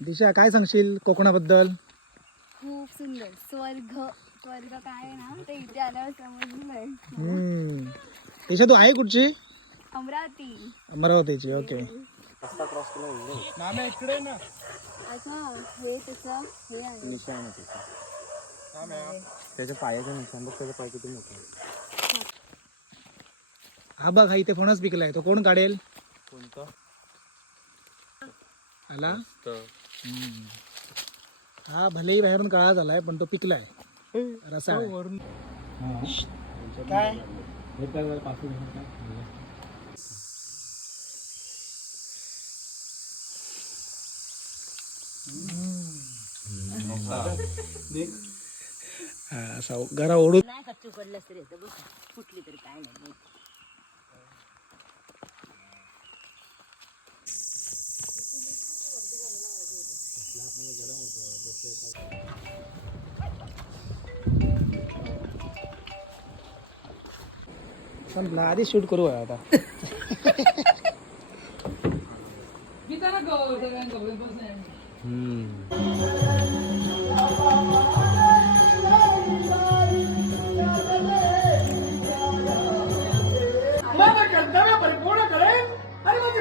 दिशा काय सांगशील कोकणाबद्दल? खूप सुंदर. स्वर्ग स्वर्ग काय आहे ना ते इथे आल्यावर समजलंय. दिशा तू आहे कुठची? अमरावती. अमरावतीची. ओके. अच्छा हे त्याचं हे आहे. त्याच्या पायाचं निशाण बघ, त्याचा पाय किती मोठा आहे. हा बघ, हा इथे फणस पिकलाय, तो कोण काढेल? कोणता आला. हा भलेही बाहेरून काळा झालाय पण तो पिकलाय, रसाळ आहे. काय असा घरा ओढून नाही का चुकडलं तरी येतं बघ, कुठली तरी काय नाही. संपला, आधी शूट करू आता. परिपूर्ण करेल आणि माझी